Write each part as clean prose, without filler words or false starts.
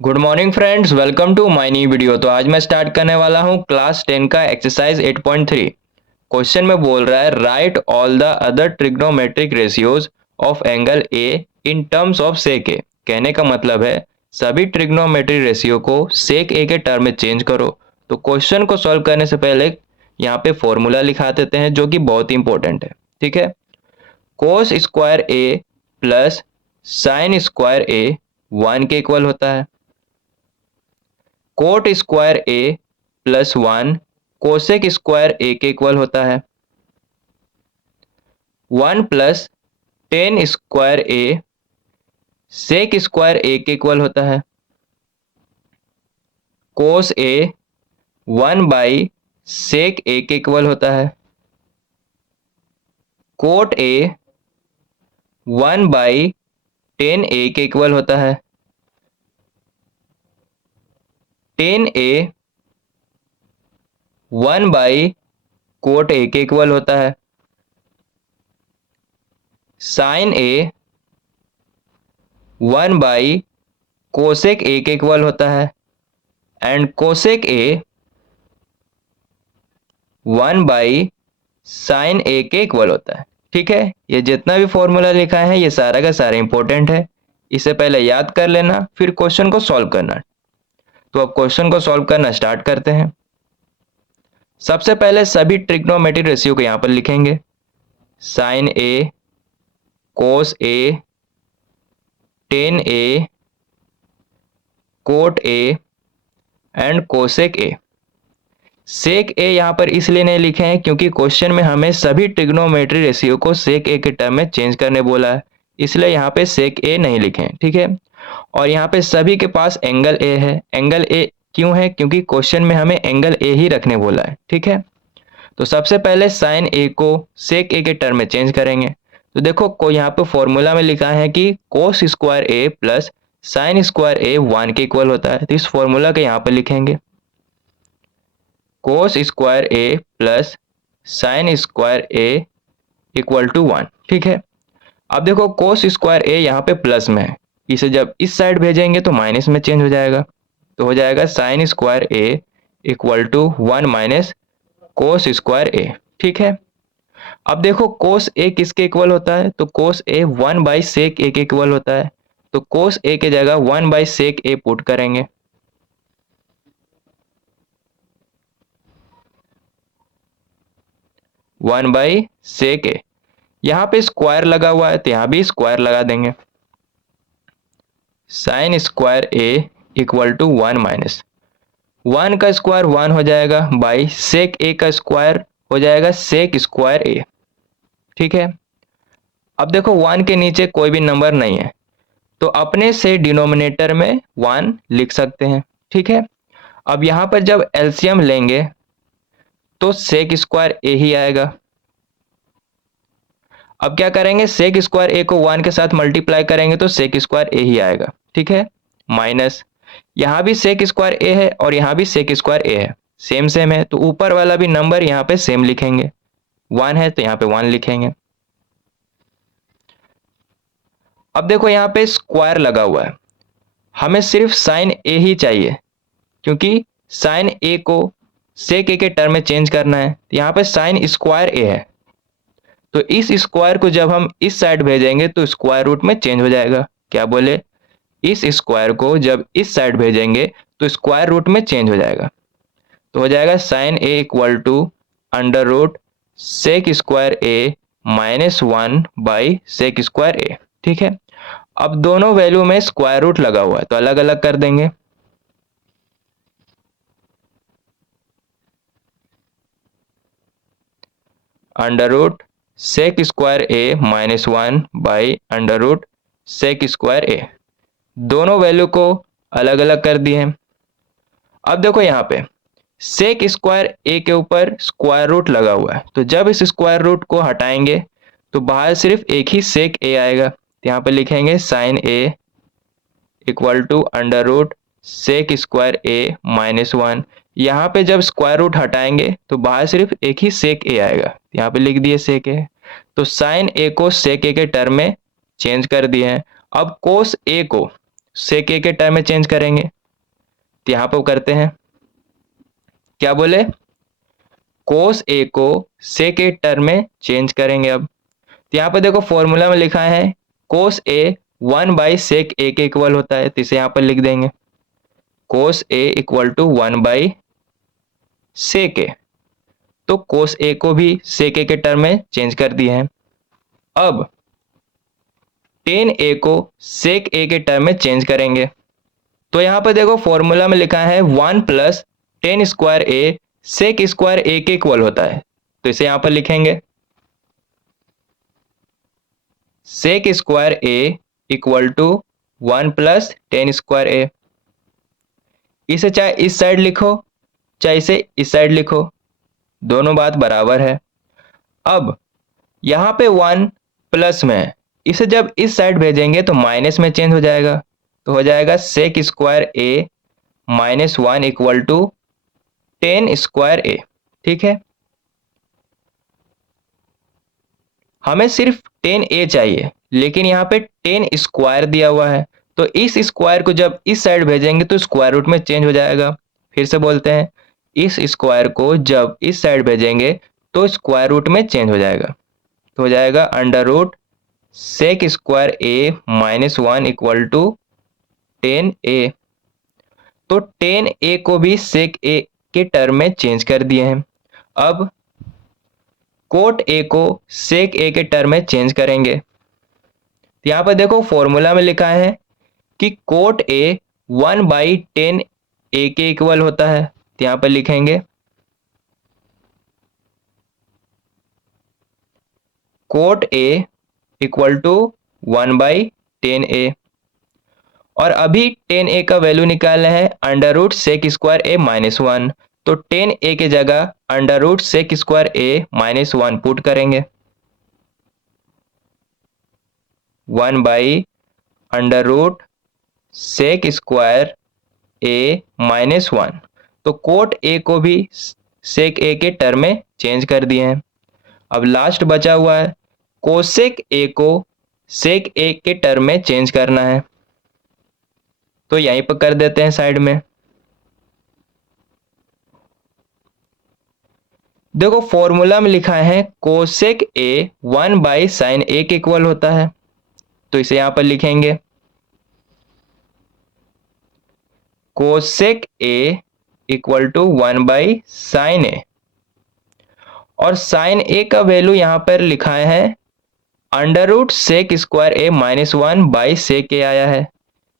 Good morning friends, welcome to my new video. तो आज मैं स्टार्ट करने वाला हूं क्लास 10 का एक्सरसाइज 8.3। क्वेश्चन में बोल रहा है right all the other trigonometric ratios of angle A in terms of sec A. कहने का मतलब है सभी ट्रिग्नोमेट्रिक रेशियो को सेक ए के टर्म में चेंज करो। तो क्वेश्चन को सॉल्व करने से पहले यहाँ पे फॉर्मूला लिखा देते हैं जो कि बहुत इंपॉर्टेंट है। ठीक है, कोस square a plus sine square ए 1 के इक्वल होता है। Coat square a plus 1 cosec square A के इक्वल होता है। 1 plus ten square A sec square A के इक्वल होता है। कोस ए 1 बाई सेक ए के इक्वल होता है। Cot A 1 by tan A के इक्वल होता है। Tan A 1 by cot A के इक्वल होता है। Sine A 1 by cosec A के इक्वल होता है। And cosec A 1 by sine A के इक्वल होता है। ठीक है, ये जितना भी फॉर्मूला लिखा है ये सारा का सारा इंपॉर्टेंट है। इसे पहले याद कर लेना, फिर क्वेश्चन को सॉल्व करना। तो अब क्वेश्चन को सॉल्व करना स्टार्ट करते हैं। सबसे पहले सभी ट्रिग्नोमेट्रिक रेशियो को यहां पर लिखेंगे। Sine A, cos A, tan A, cot A and cosec A. Sec A यहाँ पर इसलिए नहीं लिखे हैं क्योंकि क्वेश्चन में हमें सभी ट्रिग्नोमेट्री रेशियो को सेक ए के टर्म में चेंज करने बोला है, इसलिए यहाँ पे सेक ए नहीं लिखे हैं। ठीक है, और यहाँ पे सभी के पास एंगल ए है। एंगल ए क्यों है? क्योंकि क्वेश्चन में हमें एंगल ए ही रखने बोला है। ठीक है, तो सबसे पहले साइन ए को सेक ए के टर्म में चेंज करेंगे। तो देखो को यहाँ पे फॉर्मूला में लिखा है कि कोस square a plus sine square ए 1 के इक्वल होता है। तो इस फॉर्मूला के यहाँ पे लिखेंगे cos square a plus sine square A equal to 1। ठीक है, अब देखो कोस स्क्वायर ए यहाँ पे प्लस में है, इसे जब इस साइड भेजेंगे तो माइनस में चेंज हो जाएगा। तो हो जाएगा sine square A equal to 1 minus cos square A. ठीक है, अब देखो कोस ए किसके इक्वल होता है? तो कोस ए 1 बाई सेक ए के इक्वल होता है। तो कोस ए के जगह 1 बाई सेक ए पुट करेंगे। वन बाई सेक ए, यहाँ पे स्क्वायर लगा हुआ है तो यहाँ भी स्क्वायर लगा देंगे। Sine square A equal to 1 minus 1 का स्क्वायर 1 हो जाएगा बाई सेक ए का स्क्वायर हो जाएगा सेक स्क्वायर ए। ठीक है, अब देखो 1 के नीचे कोई भी नंबर नहीं है तो अपने से डिनोमिनेटर में 1 लिख सकते हैं। ठीक है, अब यहाँ पर जब एलसीएम लेंगे तो सेक स्क्वायर ए ही आएगा। अब क्या करेंगे, सेक स्क्वायर ए को 1 के साथ मल्टीप्लाई करेंगे तो सेक स्क्वायर ए ही आएगा। ठीक है, माइनस यहाँ भी सेक स्क्वायर ए है और यहाँ भी सेक स्क्वायर ए है, सेम सेम है तो ऊपर वाला भी नंबर यहाँ पे सेम लिखेंगे। 1 है तो यहाँ पे 1 लिखेंगे। अब देखो यहाँ पे स्क्वायर लगा हुआ है, हमें सिर्फ साइन ए ही चाहिए क्योंकि साइन ए को सेक ए के टर्म में चेंज करना है। यहाँ पे साइन स्क्वायर ए है तो इस स्क्वायर को जब हम इस साइड भेजेंगे तो स्क्वायर रूट में चेंज हो जाएगा। क्या बोले? इस स्क्वायर को जब इस साइड भेजेंगे तो स्क्वायर रूट में चेंज हो जाएगा। तो हो जाएगा sine A equal to under root sec square A minus 1 by sec square A. ठीक है, अब दोनों वैल्यू में स्क्वायर रूट लगा हुआ है तो अलग अलग कर देंगे। Under root sec square A minus 1 by under root sec square A, दोनों वैल्यू को अलग अलग कर दिए हैं। अब देखो यहाँ पे सेक स्क्वायर ए के ऊपर स्क्वायर रूट लगा हुआ है तो जब इस स्क्वायर रूट को हटाएंगे तो बाहर सिर्फ एक ही सेक ए आएगा। तो यहाँ पे लिखेंगे sine A equal to under root sec square A minus 1। यहाँ पे जब स्क्वायर रूट हटाएंगे तो बाहर सिर्फ एक ही सेक ए आएगा, यहाँ पे लिख दिए सेक ए। तो साइन ए को सेक ए के टर्म में चेंज कर दिए हैं। अब कोस ए को सेक ए के टर्म में चेंज करेंगे। तो यहाँ पर करते हैं, क्या बोले, कोस ए को सेक ए टर्म में चेंज करेंगे। अब तो यहाँ पर देखो फॉर्मूला में लिखा है कोस ए 1/सेक ए के इक्वल होता है, तो इसे यहाँ पर लिख देंगे कोस ए इक्वल टू 1/सेक ए। तो कोस ए को भी सेक ए के टर्म में चेंज कर दिए हैं। अब टेन ए को सेक ए के टर्म में चेंज करेंगे। तो यहाँ पर देखो फॉर्मूला में लिखा है 1 + tan square A sec square A के इक्वल होता है, तो इसे यहाँ पर लिखेंगे sec square A equal to 1 + tan square A. इसे चाहे इस साइड लिखो चाहे इसे इस साइड लिखो, दोनों बात बराबर है। अब यहाँ पे 1 प्लस में है, इसे जब इस साइड भेजेंगे तो माइनस में चेंज हो जाएगा, तो हो जाएगा sec square A -1 equal to tan square A. ठीक है, हमें सिर्फ 10a चाहिए, लेकिन यहाँ पे 10 स्क्वायर दिया हुआ है, तो इस स्क्वायर को जब इस साइड भेजेंगे तो स्क्वायर रूट में चेंज हो जाएगा। फिर से बोलते हैं, इस स्क्वायर को जब इस साइड भेजेंगे तो स्क्वायर रूट में चेंज हो जाएगा, तो हो जाएगा under root sec square A -1 equal to 10a। तो 10a को भी सेक ए के टर्म में चेंज कर दिए हैं। अब कोट ए को सेक ए के टर्म में चेंज करेंगे। यहाँ पर देखो फॉर्मूला में लिखा है कि कोट ए 1/10 ए के इक्वल होता है, तो यहाँ पर लिखेंगे कोट ए इक्वल टू 1/10 ए। और अभी 10a का वैल्यू निकालना है अंडर रूट सेक स्क्वायर ए -1, तो 10a के जगह अंडर रूट सेक स्क्वायर ए -1 पुट करेंगे, 1/अंडर रूट सेक स्क्वायर ए -1। तो कोट ए को भी सेक ए के टर्म में चेंज कर दिए हैं। अब लास्ट बचा हुआ है कोसेक ए को सेक ए के टर्म में चेंज करना है, तो यहीं पर कर देते हैं साइड में। देखो फॉर्मूला में लिखा है कोसेक ए 1/साइन ए के इक्वल होता है, तो इसे यहां पर लिखेंगे कोसेक ए इक्वल टू 1/साइन ए। और साइन ए का वैल्यू यहां पर लिखा है under root sec square A -1/सेक ए आया है।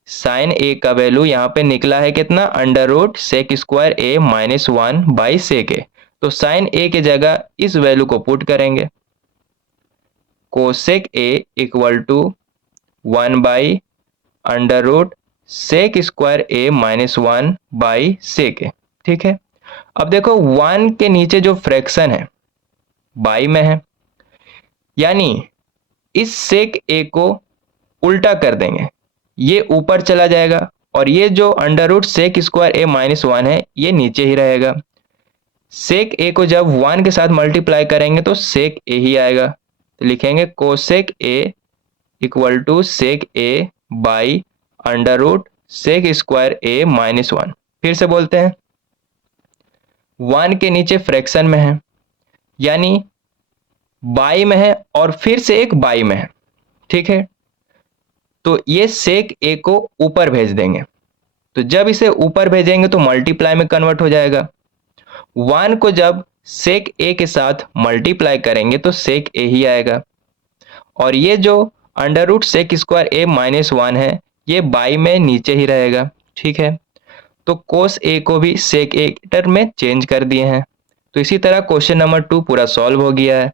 साइन ए का वैल्यू यहाँ पे निकला है कितना, under root sec square A -1/सेक ए। तो साइन ए के जगह इस वैल्यू को पुट करेंगे, कोसेक ए इक्वल टू 1/अंडर रूट सेक स्क्वायर ए -1/सेक ए। ठीक है, अब देखो 1 के नीचे जो फ्रैक्शन है बाई में है, यानी इस सेक ए को उल्टा कर देंगे, ये ऊपर चला जाएगा और ये जो अंडर रूट सेक स्क्वायर ए -1 है ये नीचे ही रहेगा। सेक ए को जब 1 के साथ मल्टीप्लाई करेंगे तो सेक ए ही आएगा, तो लिखेंगे cosec A equal to sec A by under root sec square ए -1। फिर से बोलते हैं, 1 के नीचे फ्रैक्शन में है, यानी बाई में है और फिर से एक बाई में है। ठीक है, तो ये सेक ए को ऊपर भेज देंगे, तो जब इसे ऊपर भेजेंगे तो मल्टीप्लाई में कन्वर्ट हो जाएगा। 1 को जब सेक ए के साथ मल्टीप्लाई करेंगे तो सेक ए ही आएगा, और ये जो अंडर रूट सेक स्क्वायर ए -1 है ये बाई में नीचे ही रहेगा। ठीक है, तो कोस ए को भी सेक ए टर्म में चेंज कर दिए हैं। तो इसी तरह क्वेश्चन नंबर 2 पूरा सॉल्व हो गया है।